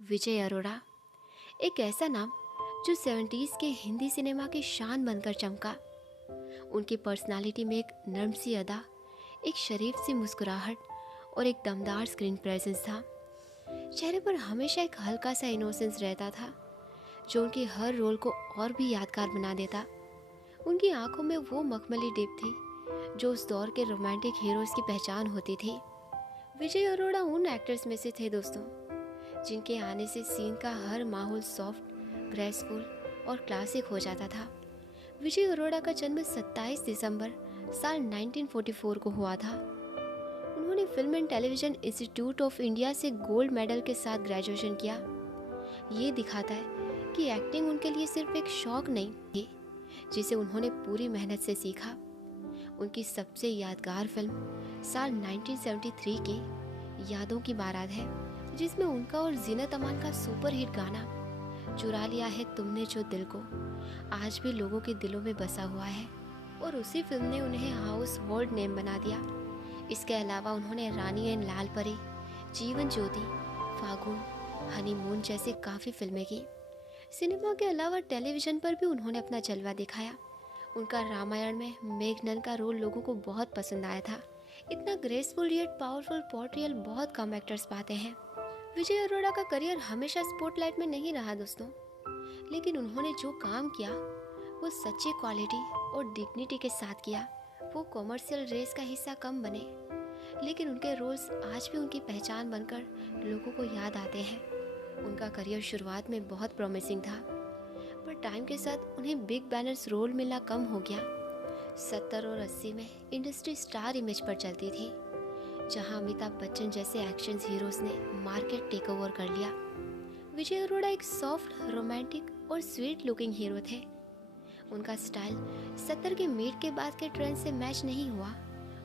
विजय अरोड़ा, एक ऐसा नाम जो 70s के हिंदी सिनेमा की शान बनकर चमका। उनकी पर्सनालिटी में एक नर्म सी अदा, एक शरीफ सी मुस्कुराहट और एक दमदार स्क्रीन प्रेजेंस था। चेहरे पर हमेशा एक हल्का सा इनोसेंस रहता था जो उनकी हर रोल को और भी यादगार बना देता। उनकी आंखों में वो मखमली डिप थी जो उस दौर के रोमांटिक हीरोज की पहचान होती थी। विजय अरोड़ा उन एक्टर्स में से थे दोस्तों जिनके आने से सीन का हर माहौल सॉफ्ट, ग्रेसफुल और क्लासिक हो जाता था। विजय अरोड़ा का जन्म 27 दिसंबर साल 1944 को हुआ था। उन्होंने film and television institute of India से गोल्ड मेडल के साथ ग्रेजुएशन किया। ये दिखाता है कि एक्टिंग उनके लिए सिर्फ एक शौक नहीं थी, जिसे उन्होंने पूरी मेहनत से सीखा। उनकी सबसे यादगार फिल्म साल 1973 की यादों की बारात है, जिसमें उनका और जीनत अमान का सुपरहिट गाना चुरा लिया है तुमने जो दिल को आज भी लोगों के दिलों में बसा हुआ है, और उसी फिल्म ने उन्हें हाउस होल्ड नेम बना दिया। इसके अलावा उन्होंने रानी एंड लाल परी, जीवन ज्योति, फागुन, हनीमून जैसी काफ़ी फिल्में की। सिनेमा के अलावा टेलीविज़न पर भी उन्होंने अपना जलवा दिखाया। उनका रामायण में मेघनन का रोल लोगों को बहुत पसंद आया था। इतना ग्रेसफुल येट पावरफुल पोर्ट्रियल बहुत कम एक्टर्स पाते हैं। विजय अरोड़ा का करियर हमेशा स्पॉटलाइट में नहीं रहा दोस्तों, लेकिन उन्होंने जो काम किया वो सच्ची क्वालिटी और डिग्निटी के साथ किया। वो कॉमर्शियल रेस का हिस्सा कम बने, लेकिन उनके रोल्स आज भी उनकी पहचान बनकर लोगों को याद आते हैं। उनका करियर शुरुआत में बहुत प्रॉमिसिंग था, पर टाइम के साथ उन्हें बिग बैनर्स रोल मिलना कम हो गया। 70 और 80 में इंडस्ट्री स्टार इमेज पर चलती थी, जहां अमिताभ बच्चन जैसे एक्शन हीरोज ने मार्केट टेक ओवर कर लिया। विजय अरोड़ा एक सॉफ्ट, रोमांटिक और स्वीट लुकिंग हीरो थे। उनका स्टाइल 70 के मिड के बाद के ट्रेंड से मैच नहीं हुआ।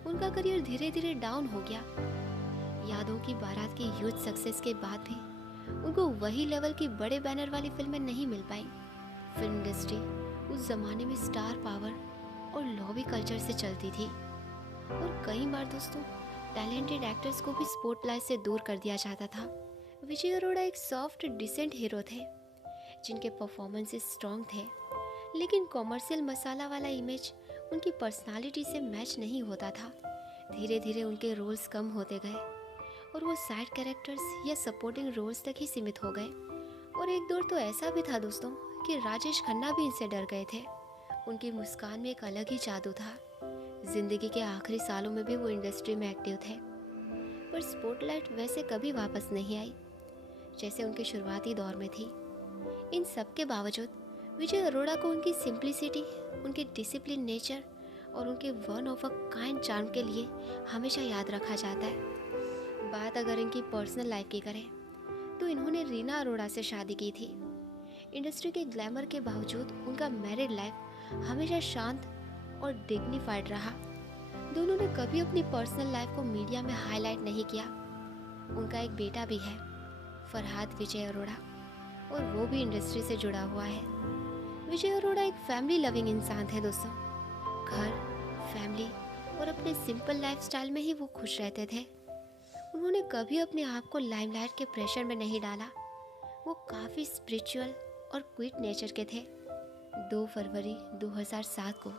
उनका करियर धीरे धीरे डाउन हो गया। यादों की बारात की ह्यूज सक्सेस के बाद भी उनको वही लेवल की बड़े बैनर वाली फिल्में नहीं मिल पाई। फिल्म इंडस्ट्री उस जमाने में स्टार पावर और लॉबी कल्चर से चलती थी, और कई बार दोस्तों टैलेंटेड एक्टर्स को भी स्पॉटलाइट से दूर कर दिया जाता था। विजय अरोड़ा एक सॉफ्ट, डिसेंट हीरो थे जिनके परफॉर्मेंसेस स्ट्रॉन्ग थे, लेकिन कॉमर्शियल मसाला वाला इमेज उनकी पर्सनालिटी से मैच नहीं होता था। धीरे धीरे उनके रोल्स कम होते गए और वो साइड कैरेक्टर्स या सपोर्टिंग रोल्स तक ही सीमित हो गए। और एक दौर तो ऐसा भी था दोस्तों कि राजेश खन्ना भी इनसे डर गए थे। उनकी मुस्कान में एक अलग ही जादू था। जिंदगी के आखिरी सालों में भी वो इंडस्ट्री में एक्टिव थे, पर स्पॉटलाइट वैसे कभी वापस नहीं आई जैसे उनके शुरुआती दौर में थी। इन सब के बावजूद विजय अरोड़ा को उनकी सिंप्लिसिटी, उनके डिसिप्लिन नेचर और उनके one of a kind charm के लिए हमेशा याद रखा जाता है। बात अगर इनकी पर्सनल लाइफ की करें तो इन्होंने रीना अरोड़ा से शादी की थी। इंडस्ट्री के ग्लैमर के बावजूद उनका मैरिड लाइफ हमेशा शांत और डिग्निफाइड रहा। दोनों ने कभी अपनी पर्सनल लाइफ को मीडिया में हाईलाइट नहीं किया। उनका एक बेटा भी है, फरहाद विजय अरोड़ा, और वो भी इंडस्ट्री से जुड़ा हुआ है। विजय अरोड़ा एक फैमिली लविंग इंसान थे दोस्तों। घर, फैमिली और अपने सिंपल लाइफस्टाइल में ही वो खुश रहते थे। उन्होंने कभी अपने आप को लाइमलाइट के प्रेशर में नहीं डाला। वो काफ़ी स्पिरिचुअल और क्विट नेचर के थे। 2 फरवरी 2007 को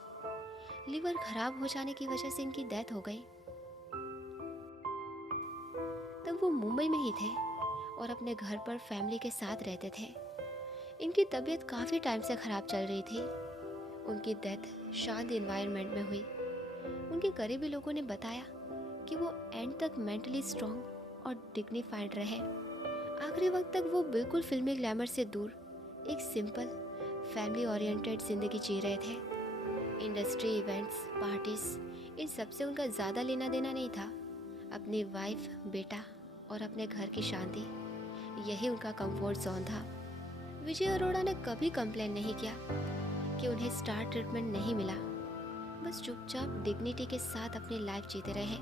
लीवर खराब हो जाने की वजह से इनकी डेथ हो गई। तब वो मुंबई में ही थे और अपने घर पर फैमिली के साथ रहते थे। इनकी तबीयत काफ़ी टाइम से ख़राब चल रही थी। उनकी डेथ शांत इन्वायरमेंट में हुई। उनके करीबी लोगों ने बताया कि वो एंड तक मेंटली स्ट्रॉन्ग और डिग्निफाइड रहे। आखिरी वक्त तक वो बिल्कुल फिल्मी ग्लैमर से दूर एक सिंपल, फैमिली ओरिएंटेड ज़िंदगी जी रहे थे। इंडस्ट्री इवेंट्स, पार्टीज, इन सब से उनका ज़्यादा लेना देना नहीं था। अपनी वाइफ, बेटा और अपने घर की शांति, यही उनका कंफर्ट जोन था। विजय अरोड़ा ने कभी कंप्लेन नहीं किया कि उन्हें स्टार ट्रीटमेंट नहीं मिला। बस चुपचाप डिग्निटी के साथ अपनी लाइफ जीते रहे।